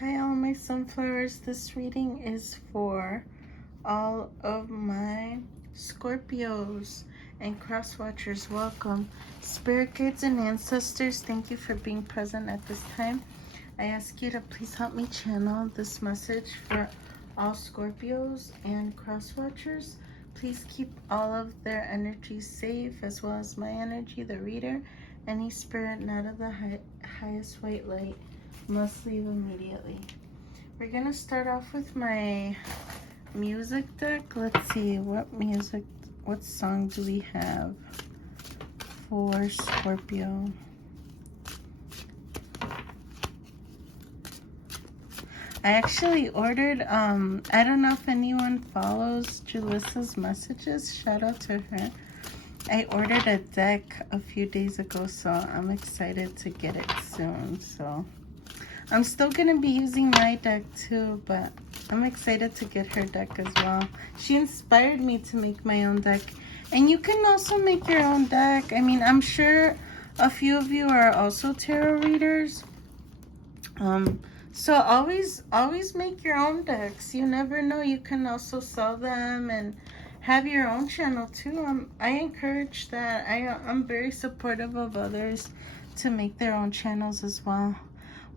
Hi all my sunflowers, this reading is for all of my Scorpios and cross watchers. Welcome. Spirit guides and ancestors, thank you for being present at this time. I ask you to please help me channel this message for all Scorpios and cross watchers. Please keep all of their energies safe, as well as my energy, the reader. Any spirit not of the highest white light must leave immediately. We're gonna start off with my music deck. Let's see, what song do we have for Scorpio? I actually ordered, I don't know if anyone follows Julissa's messages. Shout out to her. I ordered a deck a few days ago, so I'm excited to get it soon. So I'm still going to be using my deck too, but I'm excited to get her deck as well. She inspired me to make my own deck. And you can also make your own deck. I mean, I'm sure a few of you are also tarot readers. So always make your own decks. You never know. You can also sell them and have your own channel too. I encourage that. I'm very supportive of others to make their own channels as well.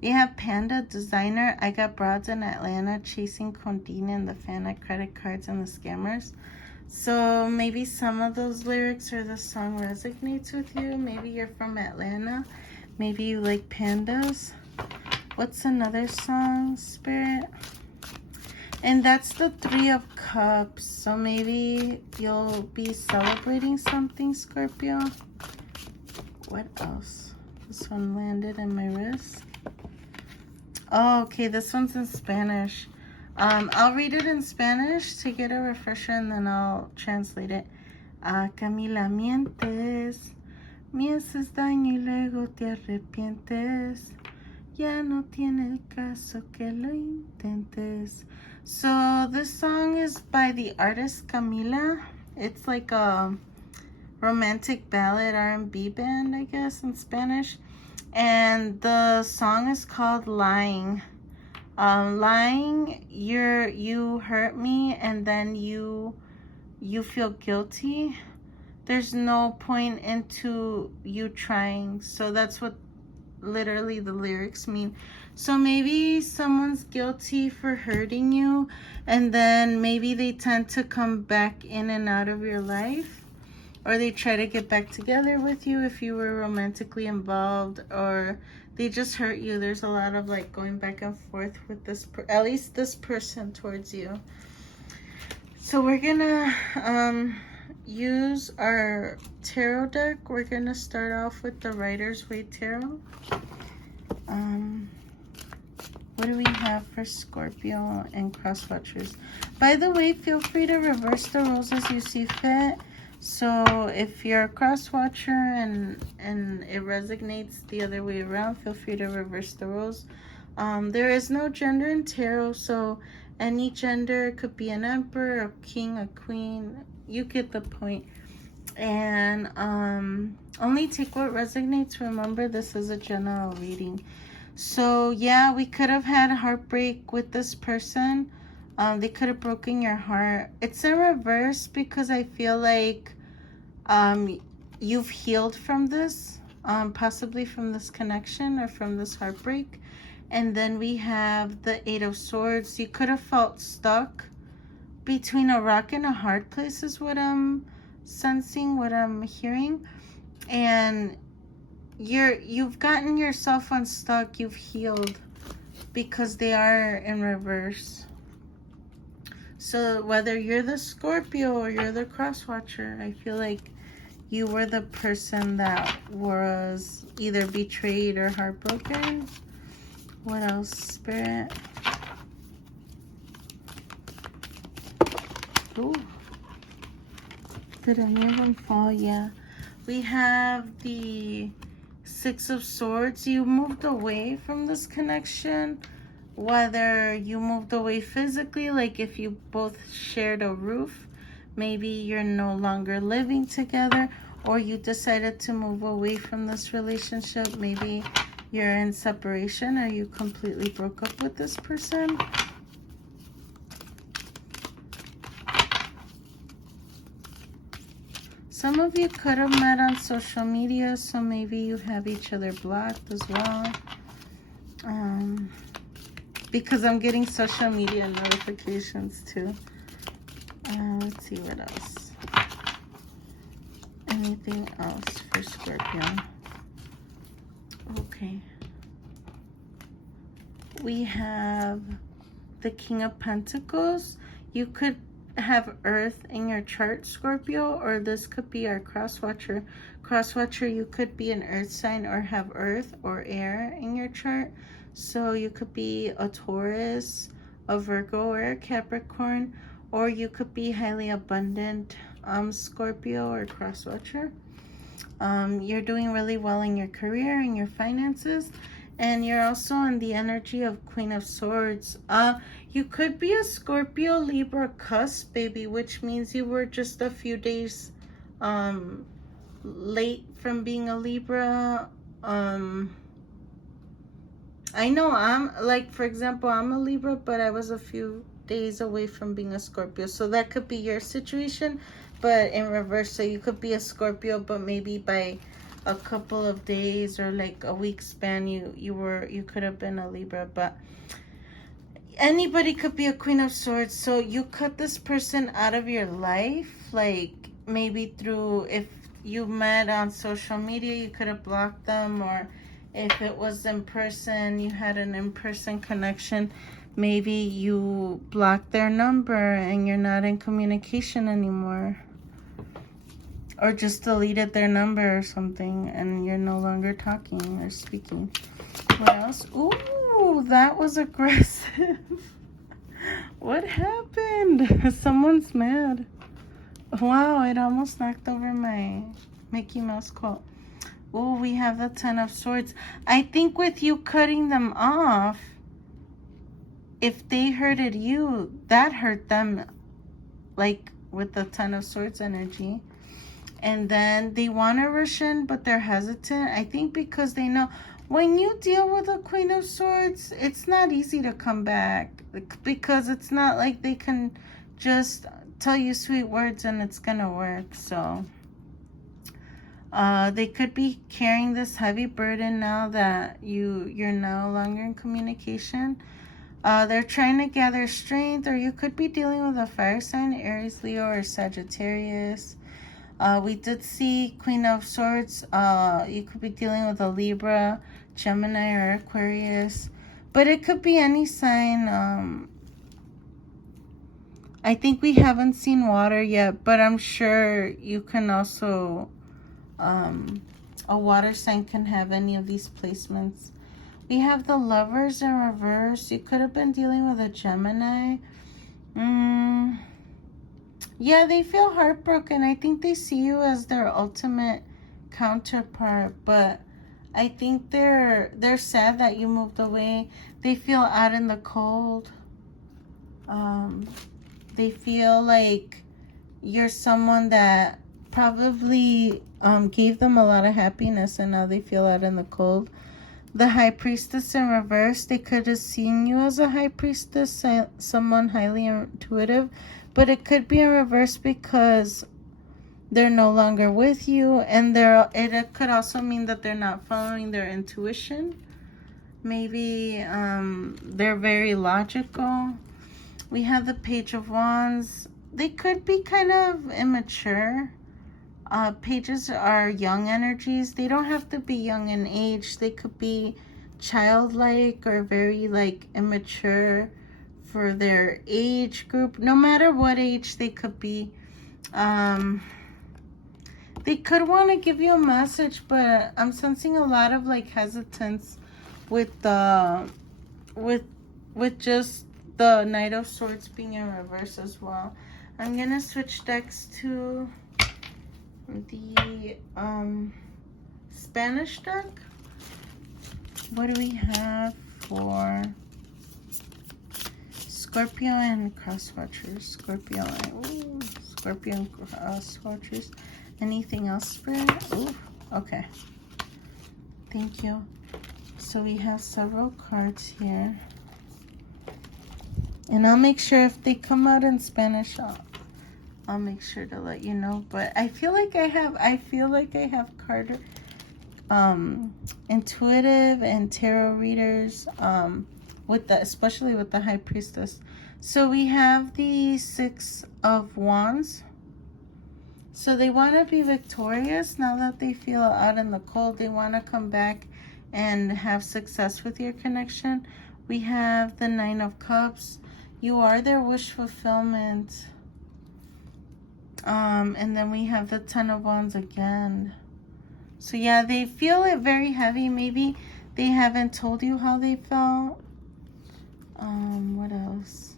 We have Panda Designer. I got broads in Atlanta chasing Condine and the fan of credit cards and the scammers. So maybe some of those lyrics or the song resonates with you. Maybe you're from Atlanta. Maybe you like pandas. What's another song, Spirit? And that's the Three of Cups. So maybe you'll be celebrating something, Scorpio. What else? This one landed in my wrist. Oh, okay, this one's in Spanish. I'll read it in Spanish to get a refresher, and then I'll translate it. Camila, mientes, me haces daño y luego te arrepientes. Ya no tiene el caso que lo intentes. So this song is by the artist Camila. It's like a romantic ballad R&B band, I guess, in Spanish. And the song is called Lying. Lying, you hurt me and then you feel guilty. There's no point into you trying. So that's what literally the lyrics mean. So maybe someone's guilty for hurting you, and then maybe they tend to come back in and out of your life. Or they try to get back together with you if you were romantically involved, or they just hurt you. There's a lot of like going back and forth with this, at least this person towards you. So we're gonna use our tarot deck. We're gonna start off with the Rider's Waite Tarot. What do we have for Scorpio and cross watchers? By the way, feel free to reverse the roles as you see fit. So if you're a cross watcher and it resonates the other way around, feel free to reverse the roles. There is no gender in tarot, so any gender could be an emperor, a king, a queen. You get the point. And only take what resonates. Remember, this is a general reading. So yeah, we could have had a heartbreak with this person. They could have broken your heart. It's in reverse because I feel like you've healed from this, possibly from this connection or from this heartbreak. And then we have the Eight of Swords. You could have felt stuck between a rock and a hard place is what I'm sensing, what I'm hearing. And you've gotten yourself unstuck, you've healed, because they are in reverse. So whether you're the Scorpio or you're the cross watcher, I feel like you were the person that was either betrayed or heartbroken. What else, Spirit? Ooh. Did any of them fall? Yeah. We have the Six of Swords. You moved away from this connection. Whether you moved away physically, like if you both shared a roof, maybe you're no longer living together, or you decided to move away from this relationship. Maybe you're in separation or you completely broke up with this person. Some of you could have met on social media, so maybe you have each other blocked as well. Because I'm getting social media notifications too. Let's see what else. Anything else for Scorpio? Okay. We have the King of Pentacles. You could have Earth in your chart, Scorpio, or this could be our cross-watcher. Cross-watcher, you could be an Earth sign or have Earth or air in your chart. So you could be a Taurus, a Virgo, or a Capricorn, or you could be highly abundant Scorpio or cross-watcher. You're doing really well in your career and your finances, and you're also in the energy of Queen of Swords. You could be a Scorpio Libra cusp, baby, which means you were just a few days late from being a Libra. I know I'm, like, for example, I'm a Libra, but I was a few days away from being a Scorpio. So that could be your situation, but in reverse. So you could be a Scorpio, but maybe by a couple of days or like a week span, you could have been a Libra. But anybody could be a Queen of Swords. So you cut this person out of your life, like maybe through, if you met on social media, you could have blocked them, or if it was in person, you had an in-person connection, maybe you blocked their number and you're not in communication anymore. Or just deleted their number or something and you're no longer talking or speaking. What else? Ooh, that was aggressive. What happened? Someone's mad. Wow, it almost knocked over my Mickey Mouse quote. Oh, we have the Ten of Swords. I think with you cutting them off, if they hurted you, that hurt them, like with the Ten of Swords energy. And then they want to rush in, but they're hesitant. I think because they know when you deal with a Queen of Swords, it's not easy to come back. Because it's not like they can just tell you sweet words and it's going to work. So they could be carrying this heavy burden now that you're no longer in communication. They're trying to gather strength, or you could be dealing with a fire sign, Aries, Leo, or Sagittarius. We did see Queen of Swords. You could be dealing with a Libra, Gemini, or Aquarius. But it could be any sign. I think we haven't seen water yet, but I'm sure you can also... a water sign can have any of these placements. We have the Lovers in reverse. You could have been dealing with a Gemini. Yeah, they feel heartbroken. I think they see you as their ultimate counterpart, but I think they're sad that you moved away. They feel out in the cold. They feel like you're someone that probably gave them a lot of happiness, and now they feel out in the cold. The High Priestess in reverse, they could have seen you as a High Priestess, someone highly intuitive, but it could be in reverse because they're no longer with you, and it could also mean that they're not following their intuition. Maybe they're very logical. We have the Page of Wands. They could be kind of immature. Pages are young energies. They don't have to be young in age. They could be childlike or very like immature for their age group. No matter what age they could be. They could want to give you a message, but I'm sensing a lot of like hesitance with just the Knight of Swords being in reverse as well. I'm gonna switch decks to the Spanish deck. What do we have for Scorpio and cross-watchers? Scorpio and cross-watchers. Anything else, Spirit? Ooh, okay. Thank you. So we have several cards here. And I'll make sure if they come out in Spanish, I'll make sure to let you know. But I feel like I have card intuitive and tarot readers with the, especially with the High Priestess. So we have the Six of Wands. So they want to be victorious now that they feel out in the cold. They want to come back and have success with your connection. We have the Nine of Cups. You are their wish fulfillment. And then we have the Ten of Wands again. So yeah, they feel it very heavy. Maybe they haven't told you how they felt. What else?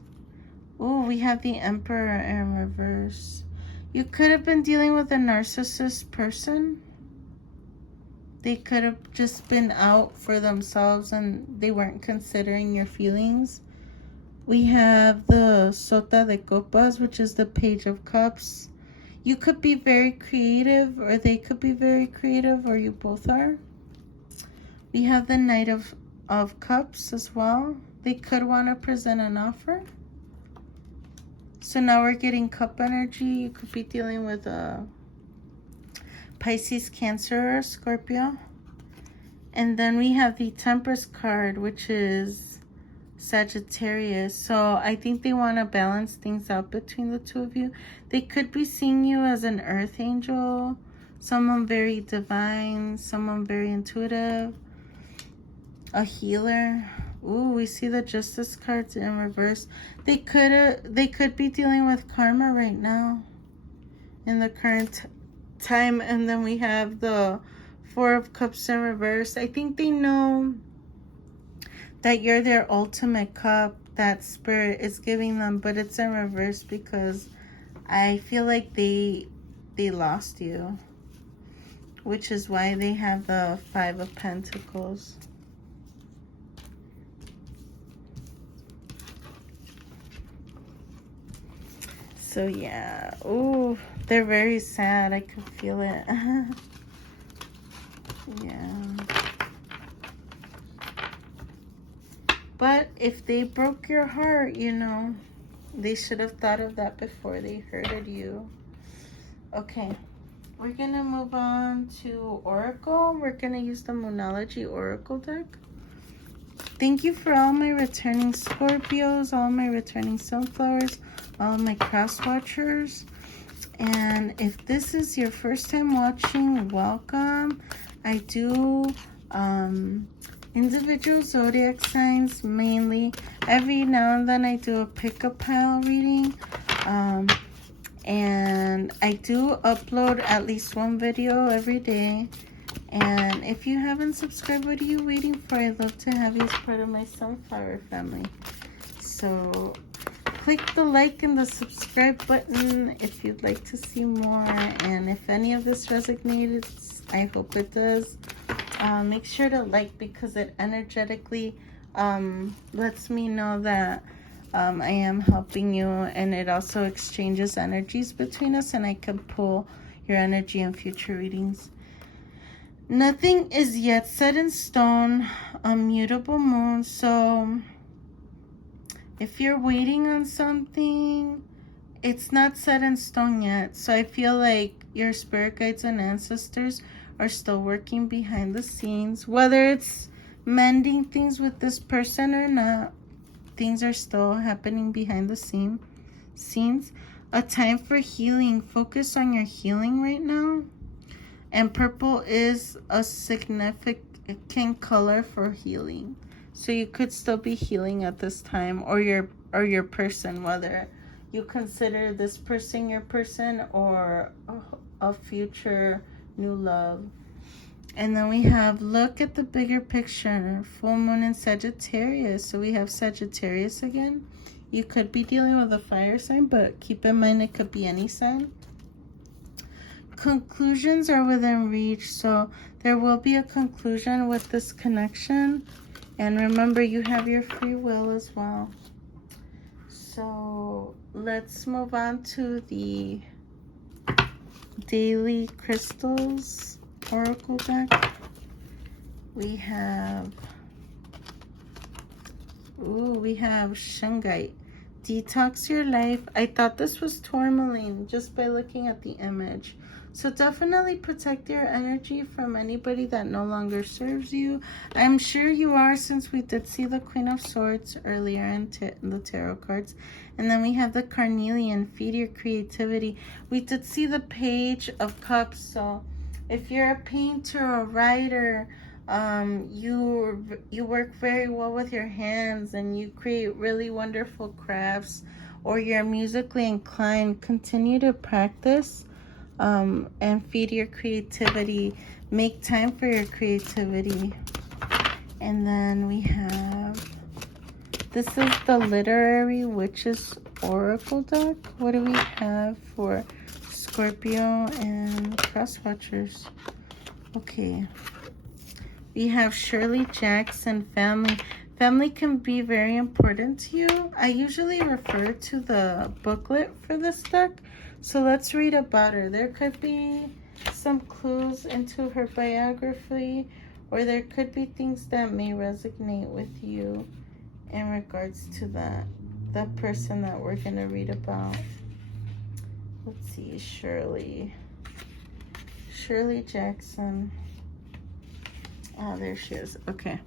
Oh, we have the Emperor in reverse. You could have been dealing with a narcissist person. They could have just been out for themselves and they weren't considering your feelings. We have the Sota de Copas, which is the Page of Cups. You could be very creative, or they could be very creative, or you both are. We have the Knight of Cups as well. They could want to present an offer. So now we're getting cup energy. You could be dealing with a Pisces, Cancer, or Scorpio. And then we have the Temperance card, which is Sagittarius. So I think they want to balance things out between the two of you. They could be seeing you as an earth angel, someone very divine, someone very intuitive, a healer. Ooh, we see the Justice cards in reverse. They could be dealing with karma right now in the current time. And then we have the Four of Cups in reverse. I think they know that you're their ultimate cup that Spirit is giving them, but it's in reverse because I feel like they lost you, which is why they have the Five of Pentacles. So yeah, ooh, they're very sad. I could feel it. Yeah. But if they broke your heart, you know, they should have thought of that before they hurted you. Okay, we're gonna move on to Oracle. We're gonna use the Moonology Oracle deck. Thank you for all my returning Scorpios, all my returning Sunflowers, all my cross watchers. And if this is your first time watching, welcome. I do individual zodiac signs mainly. Every now and then I do a pick-a-pile reading. And I do upload at least one video every day. And if you haven't subscribed, what are you waiting for? I'd love to have you as part of my Sunflower family. So click the like and the subscribe button if you'd like to see more. And if any of this resonates, I hope it does. Make sure to like because it energetically lets me know that I am helping you, and it also exchanges energies between us, and I can pull your energy in future readings. Nothing is yet set in stone, a mutable moon. So if you're waiting on something, it's not set in stone yet. So I feel like your spirit guides and ancestors are still working behind the scenes. Whether it's mending things with this person or not, things are still happening behind the scenes. A time for healing. Focus on your healing right now. And purple is a significant color for healing. So you could still be healing at this time, or your person, whether you consider this person your person or a future new love. And then we have, look at the bigger picture, full moon in Sagittarius. So we have Sagittarius again. You could be dealing with a fire sign, but keep in mind it could be any sign. Conclusions are within reach, so there will be a conclusion with this connection. And remember, you have your free will as well. So let's move on to the Daily Crystals Oracle deck. We have Ooh, we have shungite. Detox your life. I thought this was tourmaline just by looking at the image. So definitely protect your energy from anybody that no longer serves you. I'm sure you are, since we did see the Queen of Swords earlier in the tarot cards. And then we have the Carnelian, feed your creativity. We did see the Page of Cups. So if you're a painter or writer, you work very well with your hands and you create really wonderful crafts, or you're musically inclined, continue to practice and feed your creativity. Make time for your creativity. And then we have, this is the Literary Witches Oracle deck. What do we have for Scorpio and Cross Watchers? Okay. We have Shirley Jackson, family. Family can be very important to you. I usually refer to the booklet for this deck. So let's read about her. There could be some clues into her biography, or there could be things that may resonate with you in regards to that person that we're going to read about. Let's see, Shirley Jackson. Oh, there she is. Okay.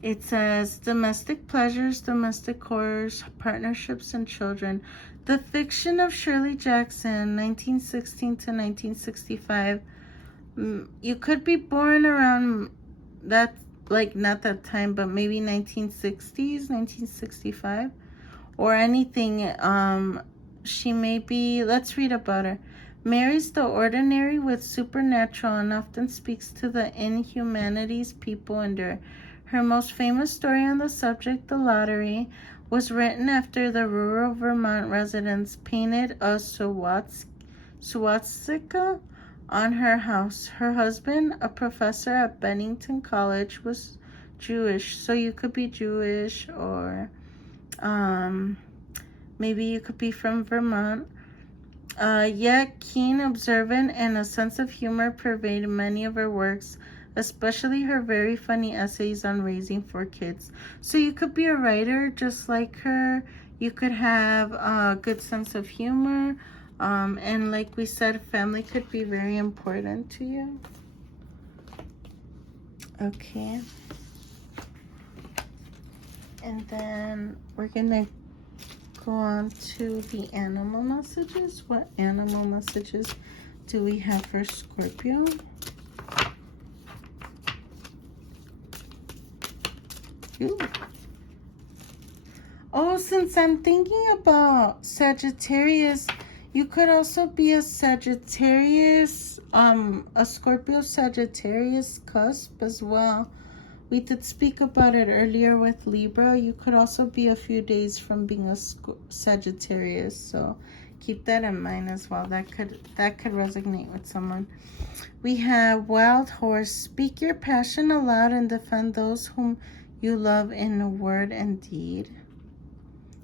It says domestic pleasures, domestic horrors, partnerships, and children. The fiction of Shirley Jackson, 1916 to 1965. You could be born around that, like not that time, but maybe 1960s, 1965, or anything. She may be, let's read about her. Marries the ordinary with supernatural and often speaks to the inhumanities people endure. Her most famous story on the subject, The Lottery, was written after the rural Vermont residents painted a swastika on her house. Her husband, a professor at Bennington College, was Jewish. So you could be Jewish, or maybe you could be from Vermont. Yet keen, observant, and a sense of humor pervade many of her works, especially her very funny essays on raising 4 kids. So you could be a writer just like her. You could have a good sense of humor. And like we said, family could be very important to you. Okay. And then we're going to go on to the animal messages. What animal messages do we have for Scorpio? Ooh. Oh, since I'm thinking about Sagittarius, you could also be a Sagittarius, a Scorpio Sagittarius cusp as well. We did speak about it earlier with Libra. You could also be a few days from being a Sagittarius, so keep that in mind as well. That could resonate with someone. We have Wild Horse. Speak your passion aloud and defend those whom you love in word and deed.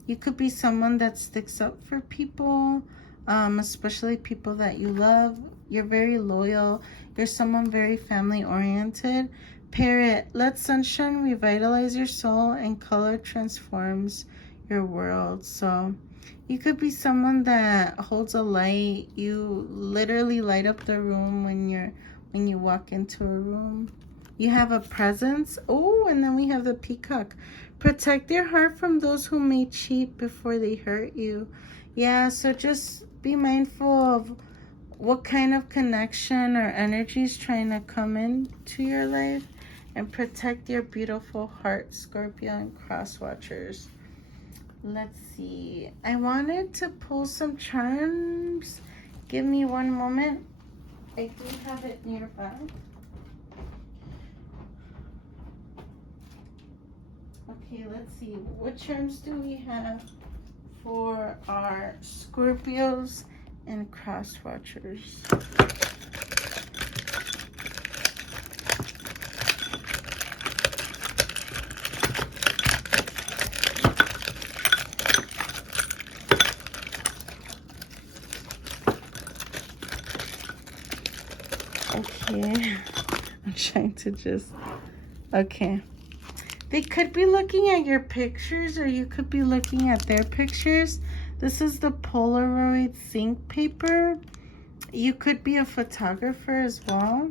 You could be someone that sticks up for people, especially people that you love. You're very loyal. You're someone very family oriented. Parrot, let sunshine revitalize your soul and color transforms your world. So you could be someone that holds a light. You literally light up the room when you walk into a room. You have a presence. Oh, and then we have the peacock. Protect your heart from those who may cheat before they hurt you. Yeah, so just be mindful of what kind of connection or energy is trying to come into your life. And protect your beautiful heart, Scorpio and Cross Watchers. Let's see. I wanted to pull some charms. Give me one moment. I do have it nearby. Okay, let's see. What charms do we have for our Scorpios and Cross Watchers? Okay, I'm trying to just, okay. They could be looking at your pictures, or you could be looking at their pictures. This is the Polaroid zinc paper. You could be a photographer as well.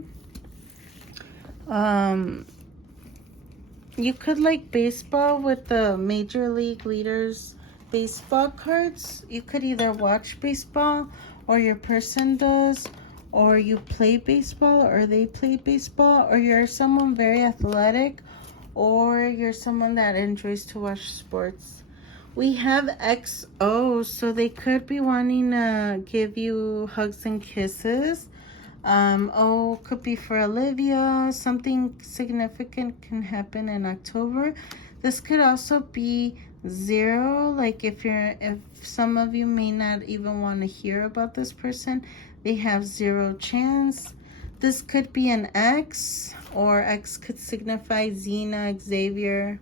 You could like baseball with the Major League Leaders baseball cards. You could either watch baseball, or your person does, or you play baseball, or they play baseball, or you're someone very athletic, or you're someone that enjoys to watch sports. We have XO, so they could be wanting to give you hugs and kisses. O could be for Olivia. Something significant can happen in October. This could also be 0, like if some of you may not even want to hear about this person, they have 0 chance. This could be an X, or X could signify Xena, Xavier,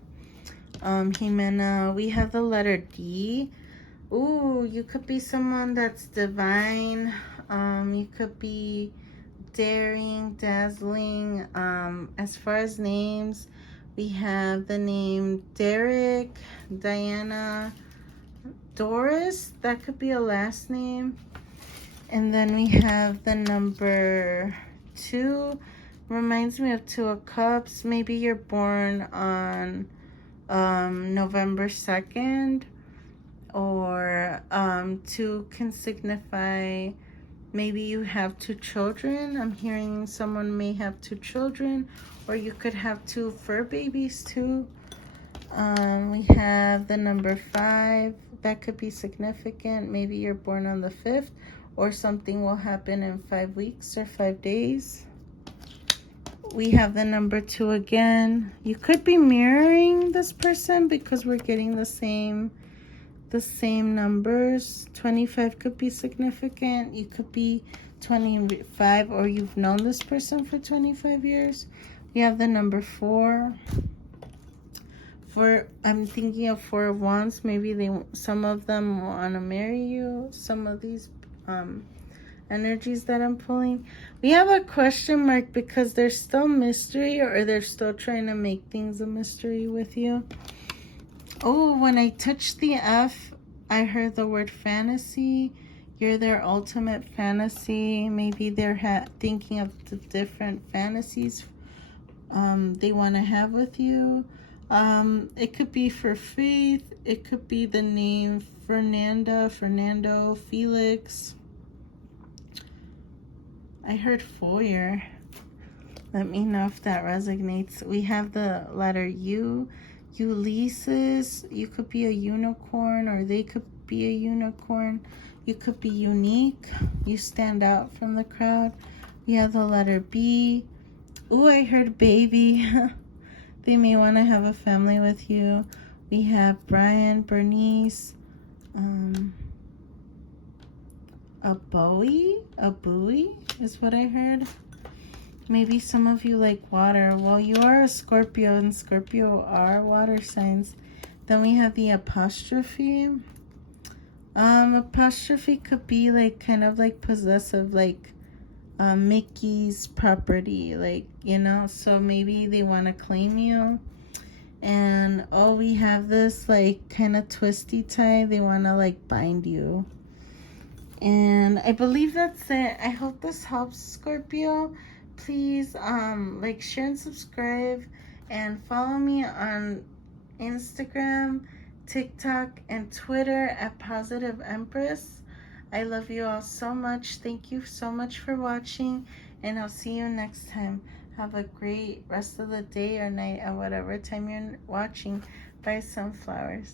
Jimena. We have the letter D. Ooh, you could be someone that's divine. You could be daring, dazzling. As far as names, we have the name Derek, Diana, Doris. That could be a last name. And then we have the number 2. Reminds me of 2 of Cups. Maybe you're born on November 2nd. Or 2 can signify maybe you have 2 children. I'm hearing someone may have 2 children, or you could have 2 fur babies too. We have the number 5. That could be significant. Maybe you're born on the 5th, or something will happen in 5 weeks or 5 days. We have the number 2 again. You could be mirroring this person because we're getting the same numbers. 25 could be significant. You could be 25, or you've known this person for 25 years. We have the number 4. I'm thinking of 4 of Wands. Maybe some of them want to marry you. Some of these energies that I'm pulling. We have a question mark because there's still mystery, or they're still trying to make things a mystery with you. Oh, when I touched the F, I heard the word fantasy. You're their ultimate fantasy. Maybe they're thinking of the different fantasies they want to have with you. It could be for Faith. It could be the name Fernanda, Fernando, Felix. I heard Foyer. Let me know if that resonates. We have the letter U. Ulysses. You could be a unicorn, or they could be a unicorn. You could be unique. You stand out from the crowd. We have the letter B. Ooh, I heard baby. They may want to have a family with you. We have Brian, Bernice, a buoy is what I heard. Maybe some of you like water. Well, you are a Scorpio, and Scorpio are water signs. Then we have the apostrophe. Apostrophe could be like kind of like possessive, like Mickey's property, like, you know, so maybe they want to claim you. And oh, we have this like kind of twisty tie. They want to like bind you. And I believe that's it. I hope this helps, Scorpio. Please like, share, and subscribe, and follow me on Instagram, TikTok, and Twitter at Positive Empress. I love you all so much. Thank you so much for watching, and I'll see you next time. Have a great rest of the day or night at whatever time you're watching. Bye, sunflowers.